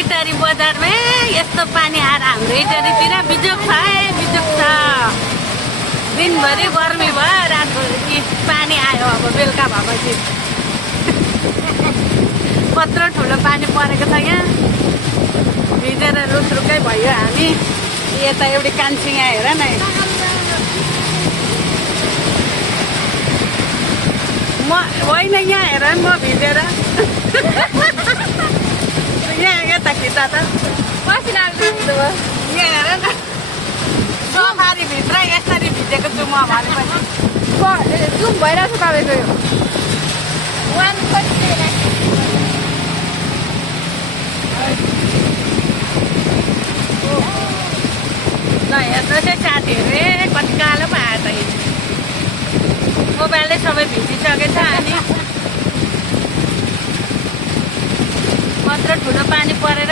इटारी बजारमा यस्तो पानी आएर हाम्रो इटारीतिर बिजोक छ बिजोक छ। दिनभरि गर्मी भयो, रातभरि पानी आयो। अब बेलुका भएपछि कत्रो ठुलो पानी परेको छ यहाँ। भिजेर रुखरुकै भयो हामी। यता एउटी कान्छी यहाँ हेर न, म होइन यहाँ हेर म भिजेर यहाँ यता खिच्दा त पसिना यहाँ हेर न, सफारीभित्र यसरी भिजेको छु म भनेपछि। जुम भइरहेको छ तपाईँको यो ल हेर्नुहोस् है साथीहरू, कति कालो पो आयो त यो। मोबाइलै सबै भिजिसकेछ। अनि कत्रो ठुलो पानी परेर